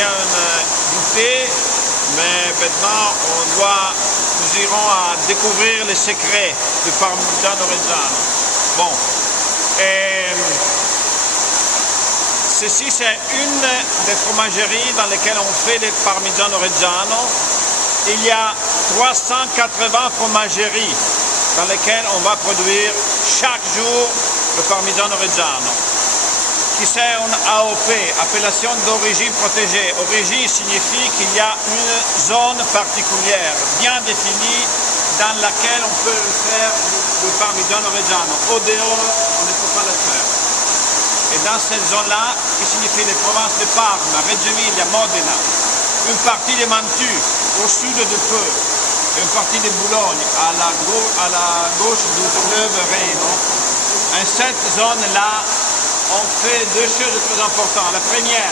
bien douté, mais maintenant nous irons à découvrir les secrets du Parmigiano Reggiano. Bon, et ceci c'est une des fromageries dans lesquelles on fait le Parmigiano Reggiano. Il y a 380 fromageries dans lesquelles on va produire chaque jour le Parmigiano Reggiano, qui c'est une AOP, appellation d'origine protégée. Origine signifie qu'il y a une zone particulière, bien définie, dans laquelle on peut faire le Parmigiano Reggiano. Au dehors, on ne peut pas le faire. Et dans cette zone-là, qui signifie les provinces de Parme, Reggio Emilia, Modena, une partie de Mantoue, au sud de Peu, et une partie de Boulogne, à la gauche du fleuve Reno. En cette zone-là, on fait deux choses très importantes. La première,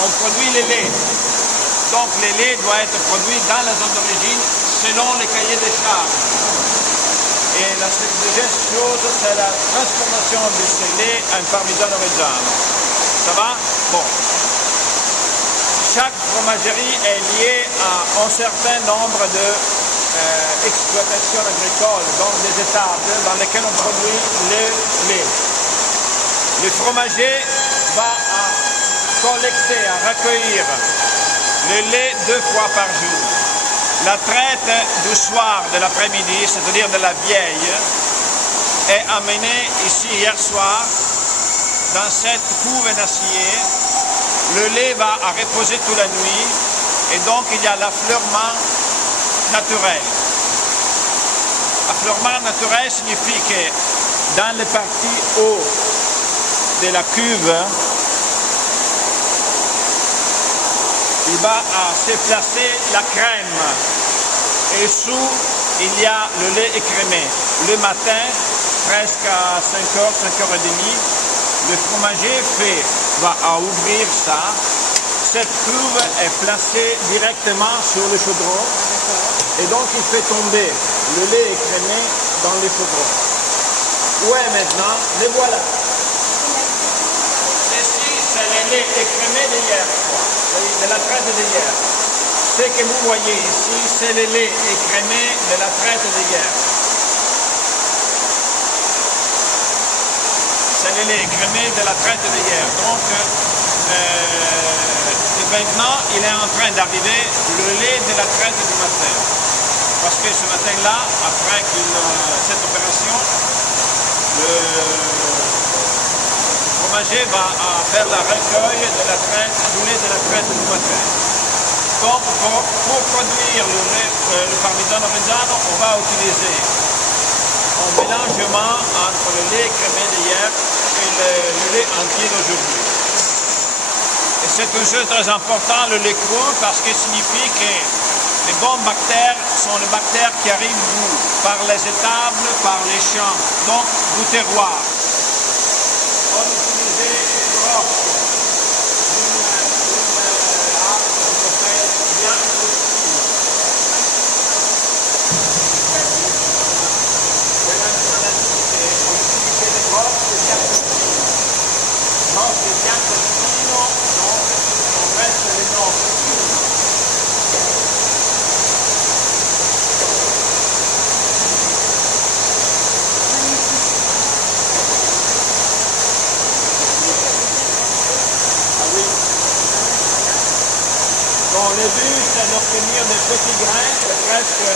on produit le lait. Donc le lait doit être produit dans la zone d'origine selon les cahiers des charges. Et la deuxième chose, c'est la transformation de ce lait en Parmigiano Reggiano. Ça va? Bon. Chaque fromagerie est liée à un certain nombre d'exploitations agricoles, donc des étables dans lesquelles on produit le lait. Le fromager va collecter, à recueillir le lait 2 fois par jour. La traite du soir de l'après-midi, c'est-à-dire de la vieille, est amenée ici hier soir dans cette couve en acier. Le lait va à reposer toute la nuit et donc il y a l'affleurement naturel. L'affleurement naturel signifie que dans les parties haut de la cuve, il va se placer la crème et sous il y a le lait écrémé. Le matin, presque à 5h, 5h30, le fromager va ouvrir ça. Cette cuve est placée directement sur le chaudron et donc il fait tomber le lait écrémé dans le chaudron. Où est maintenant? Le voilà. Ceci, c'est le lait écrémé d'hier, de la traite d'hier. Ce que vous voyez ici, c'est le lait écrémé de la traite d'hier. C'est le lait écrémé de la traite d'hier. Donc, maintenant, il est en train d'arriver le lait de la traite du matin. Parce que ce matin-là, après cette opération, le fromager va faire la recueil de la traite, du lait de la traite du matin. Donc, pour produire le Parmigiano Reggiano, on va utiliser un mélangement entre le lait écrémé d'hier et le lait entier d'aujourd'hui. Et c'est une chose très importante, le lait cru, parce que signifie que les bonnes bactères sont les bactères qui arrivent d'où? Par les étables, par les champs, donc du terroir. On utilisait une roche, Bon, le but, c'est d'obtenir des petits grains, presque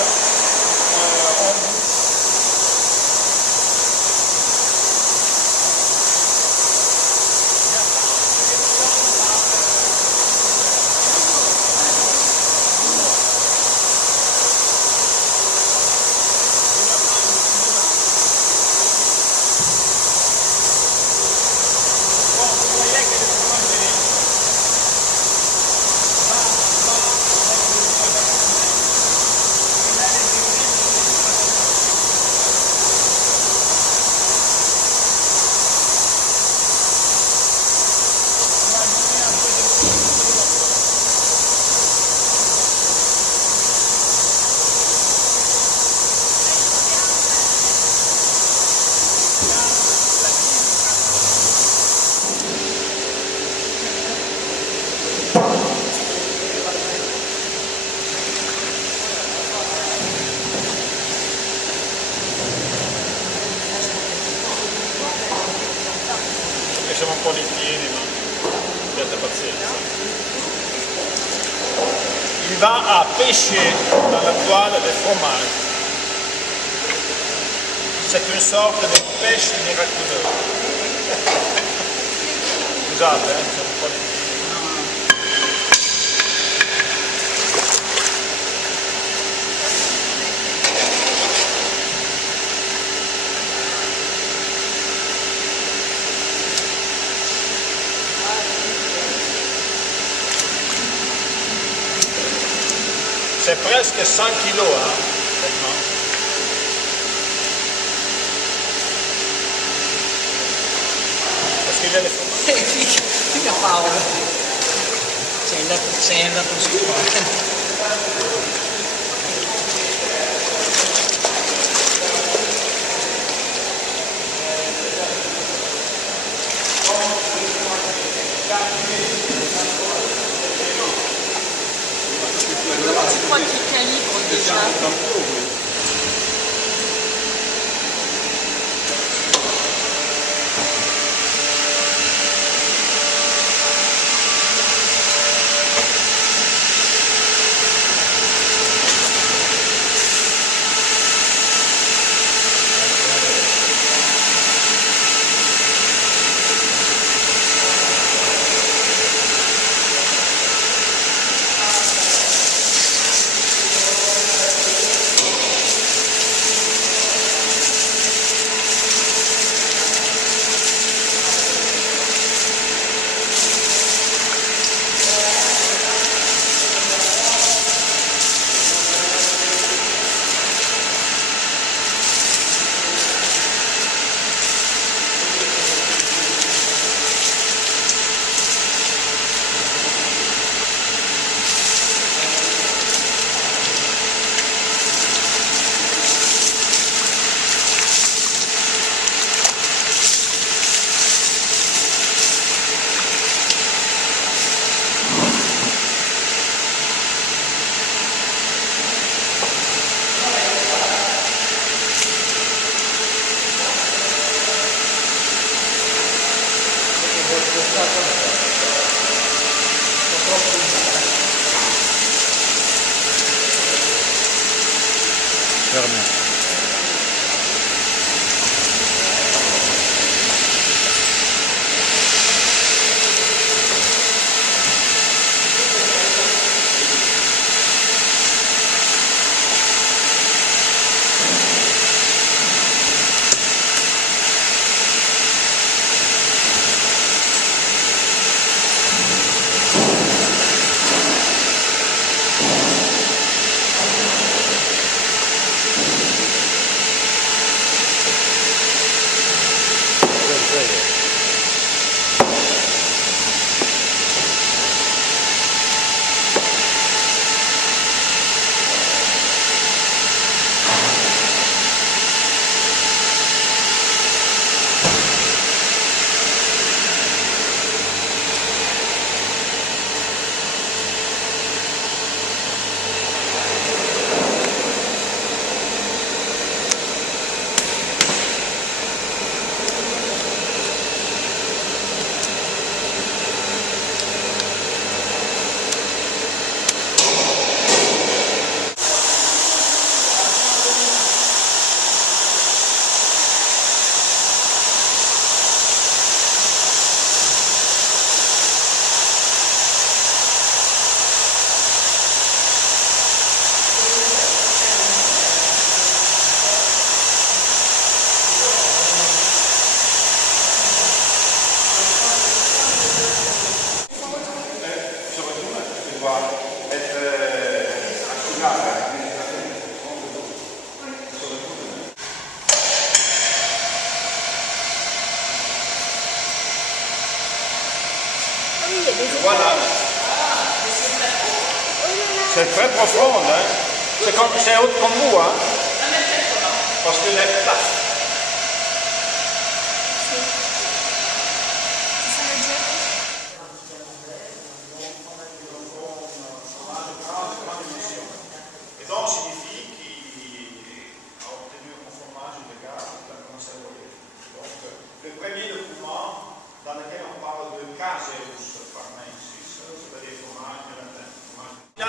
un po' di piedi, ma abbiate pazienza. Il va à pêcher dans la toile de fromage. C'est une sorte de pêche miraculeuse. Scusate, c'è un po' di piedi. C'est presque 100 kilos, hein, maintenant. Parce qu'il y a les fromages. Fica Paolo. Sei andato su qua. C'est quoi qui calibre déjà? Fermé. Voilà. C'est très profond, hein. C'est haut comme vous, hein. Parce que les places. Et donc, signifie qu'il a obtenu un conformage de gaz, il a commencé à voler. Donc, le premier document dans lequel on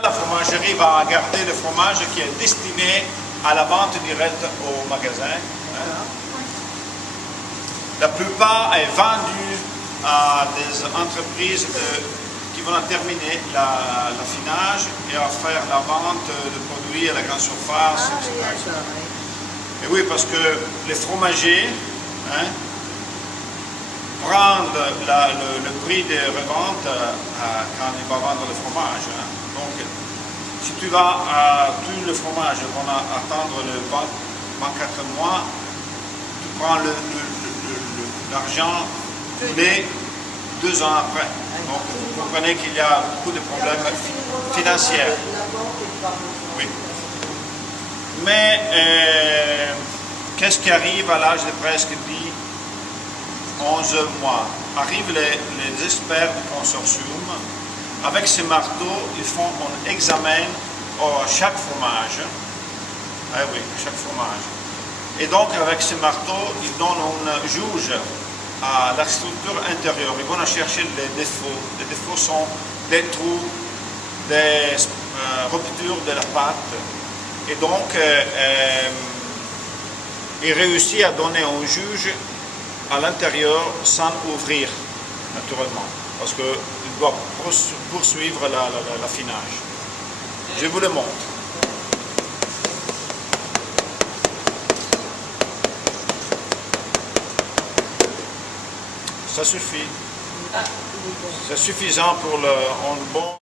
La fromagerie va garder le fromage qui est destiné à la vente directe au magasin. La plupart est vendu à des entreprises qui vont terminer l'affinage et à faire la vente de produits à la grande surface, etc. Et oui, parce que les fromagers prennent le prix de revente quand ils vont vendre le fromage. Donc, si tu vas à tout le fromage, on va attendre le 24 mois, tu prends l'argent les 2 ans après. Donc, vous comprenez qu'il y a beaucoup de problèmes financiers. Oui. Mais qu'est-ce qui arrive à l'âge de presque 11 mois? Arrivent les experts du consortium. Avec ce marteau, ils font un examen à chaque fromage. Ah oui, chaque fromage. Et donc, avec ce marteau, ils donnent un juge à la structure intérieure. Ils vont chercher les défauts. Les défauts sont des trous, des ruptures de la pâte. Et donc, ils réussissent à donner un juge à l'intérieur sans ouvrir, naturellement, parce qu'il doit poursuivre l'affinage. Je vous le montre. Ça suffit. C'est suffisant pour un bon...